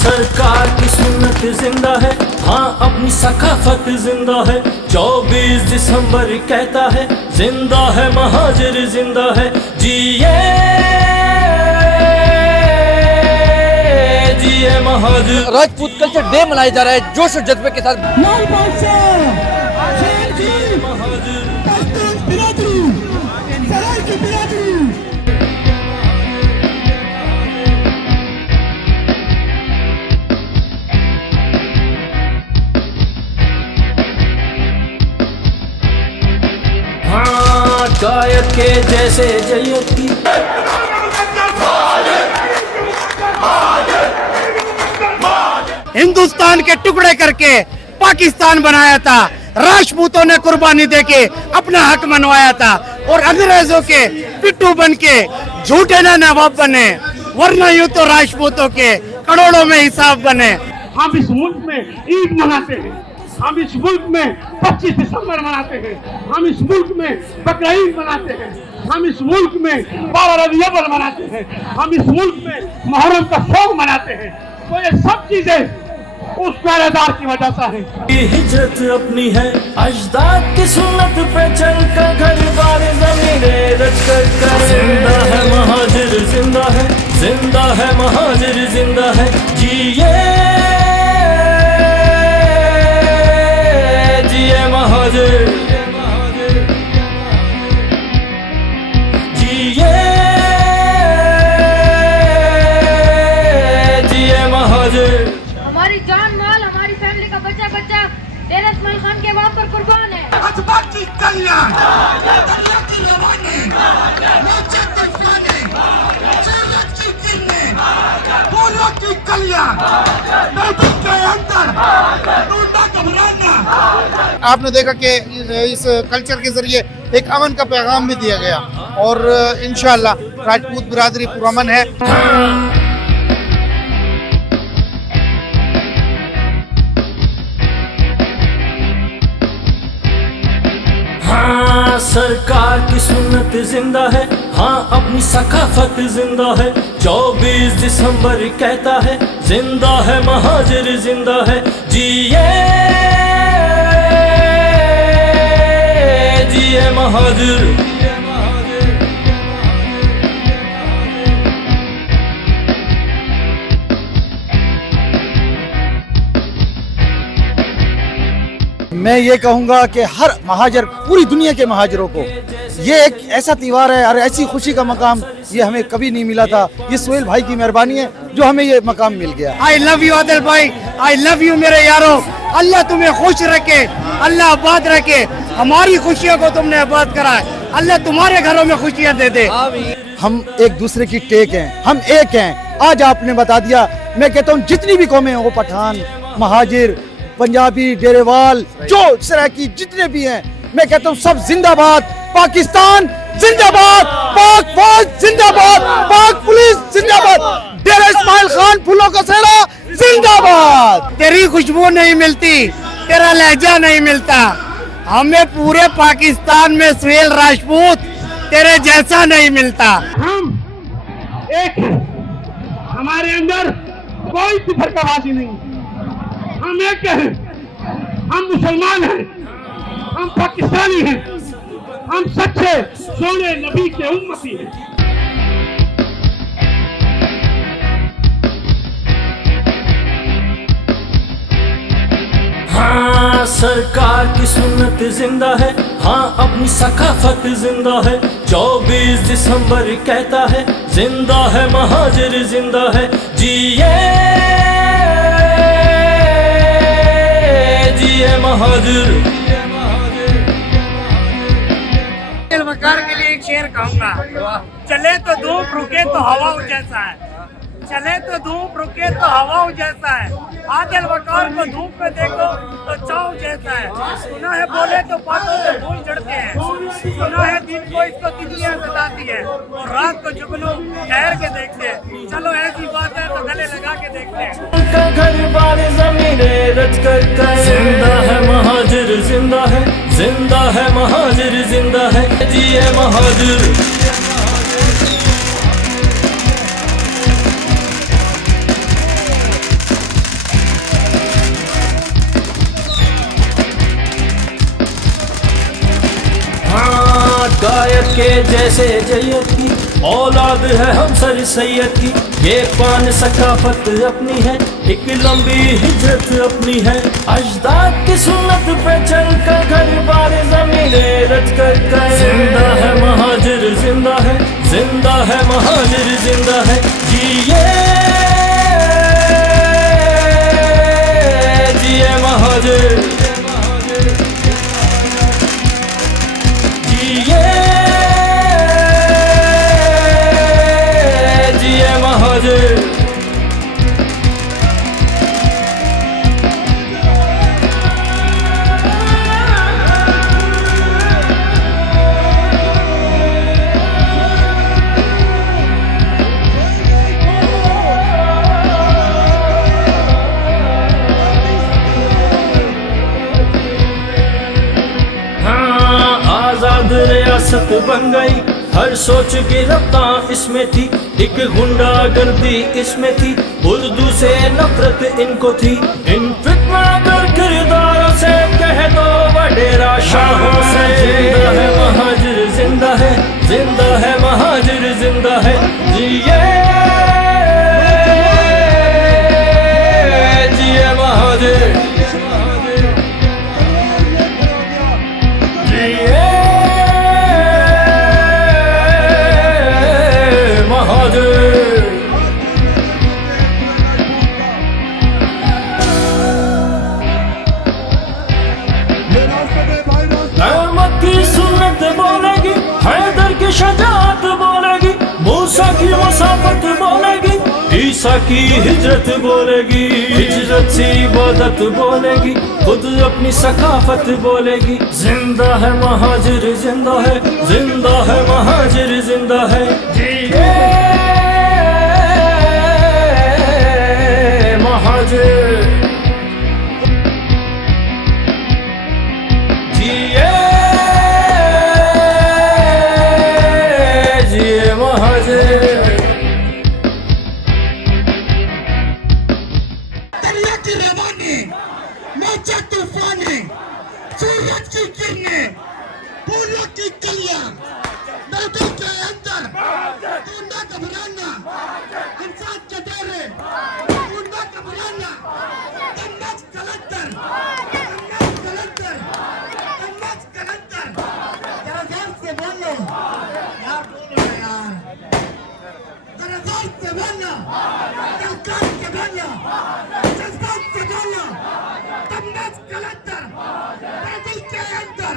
सरकार की सुन्नत जिंदा है, हाँ अपनी सकाफत जिंदा है। 24 दिसंबर कहता है जिंदा है महाजिर जिंदा है। जिए जिए महाजिर। राजपूत कल्चर डे मनाया जा रहा है जोश और जज्बे के साथ। हाँ गायक के जैसे जयत की हिंदुस्तान के टुकड़े करके पाकिस्तान बनाया था। राजपूतों ने कुर्बानी देके अपना हक मनवाया था और अंग्रेजों के पिट्ठू बन के झूठे ना नवाब बने, वरना यूं तो राजपूतों के करोड़ों में हिसाब बने। हम इस मुल्क में ईद मनाते हैं, हम इस मुल्क में 25 दिसंबर मनाते हैं, हम इस मुल्क में बकरा ईद मनाते हैं, हम इस मुल्क में 12 रबीउल अव्वल मनाते हैं, हम इस मुल्क में मुहर्रम का शौक मनाते हैं। तो ये सब चीजें उस पहरेदार की वजह से है। हिजरत अपनी है अजदाद की सुन्नत पे चल कर, घर बार जमीने रच कर। जिंदा है महाजिर जिंदा है, जिंदा है महाजिर जिंदा है। जिए जिए महाजिर, जिए जिए महाजिर। हमारी जान माल, हमारी फैमिली का बच्चा बच्चा डेरा इस्माइल खान के वाप पर कुर्बान है। की कल्याण की रवानी की किरणें, फूलों की कल्याण के अंदर टूटा घबराना। आपने देखा कि इस कल्चर के जरिए एक अमन का पैगाम भी दिया गया और इंशाअल्लाह राजपूत बिरादरी पुरअमन है। हाँ सरकार की सुन्नत जिंदा है, हाँ अपनी सकाफत जिंदा है। 24 दिसंबर कहता है जिंदा है महाजिर जिंदा है। जिए जिए महाजिर। मैं ये कहूँगा कि हर महाजर, पूरी दुनिया के महाजरों को ये एक ऐसा त्योहार है और ऐसी खुशी का मकाम ये हमें कभी नहीं मिला था। ये सोहेल भाई की मेहरबानी है जो हमें ये मकाम मिल गया। आई लव यू आदिल भाई, आई लव यू मेरे यारों। अल्लाह तुम्हें खुश रखे, अल्लाह आबाद रखे। हमारी खुशियों को तुमने आबाद करा है, अल्लाह तुम्हारे घरों में खुशियाँ दे दे। हम एक दूसरे की टेक हैं, हम एक हैं। आज आपने बता दिया। मैं कहता हूँ जितनी भी कौमें हैं, वो पठान, महाजिर, पंजाबी, डेरेवाल, जो सराकी जितने भी हैं, मैं कहता हूँ सब जिंदाबाद। पाकिस्तान जिंदाबाद, पाक फौज जिंदाबाद, पाक पुलिस जिंदाबाद, डेरा इस्माइल खान फूलों का सेहरा जिंदाबाद। तेरी खुशबू नहीं मिलती, तेरा लहजा नहीं मिलता। हमें पूरे पाकिस्तान में सोहेल राजपूत तेरे जैसा नहीं मिलता। हम एक हैं, हमारे अंदर कोई फर्काबाजी नहीं। हम एक हैं, हम मुसलमान हैं, हम पाकिस्तानी हैं, हम सच्चे सोने नबी के उम्मती हैं। हाँ सरकार की सुन्नत जिंदा है, हाँ अपनी सकाफत जिंदा है। 24 दिसंबर कहता है जिंदा है महाजिर जिंदा है। जिए जिए महाजिर। वकार के लिए एक शेर कहूँगा। चले तो धूप, रुके तो हवा जैसा है। चले तो धूप, रुके तो हवा जैसा है। आदिल वकार को धूप में देखो तो चाव जैसा है। सुना है बोले तो बातों से फूल झड़ते हैं। सुना है दिन को इसको तितलियां सताती है और रात को जुगनू ठहर के देखते हैं। चलो ऐसी बात है तो गले लगा के देखते हैं। उनका घर बार जमीने रच कर। जिंदा है महाजिर जिंदा है, जिंदा है महाजिर जिंदा है। जिए महाजिर। के जैसे जैयद की औलाद है हम सर सैयद की। ये पान सकाफत अपनी है, एक लंबी हिजरत अपनी है। अजदाद की सुन्नत पे चल कर घर बार जमीने रच कर गए। जिंदा है महाजिर जिंदा है, जिंदा है महाजिर जिंदा है। जिए जिए महाजिर, जिए जिए महाजिर। रियासत बन गई, हर सोच की रफ्तार इसमें थी। एक गुंडागर्दी इसमें थी, उर्दू से नफरत इनको थी। इन फितनागर किरदारों से कह दो वडेरा शाहों से। जिंदा है महाजिर जिंदा है, जिंदा है महाजिर जिंदा है। जिए जिए महाजिर, जिए अहमद की सुन्नत बोलेगी, हैदर की शजाअत बोलेगी, मूसा की मुसाफत बोलेगी, ईसा की हिजरत बोलेगी, हिजरत से इबादत बोलेगी, खुद अपनी सकाफत बोलेगी। जिंदा है महाजिर जिंदा है, जिंदा है महाजिर जिंदा है। जिए महाजिर, जिए जिए महाजिर। दरिया की रवानी, मौजा तूफानी, सूरज की किरणें, फूलों की कलियां, मेरे दिल के अंदर तू ना घबराना, इंसान के डेरे तू ना घबराना। तन्नज कलंदर, तन्नज कलंदर, तन्नज कलंदर। जरा जोर से बोलो यार, बोलो यार, जरा जोर से बोलो, जलकार के बोलो, जज्बात से बोलो। तन्नज कलंदर, मेरे दिल के अंदर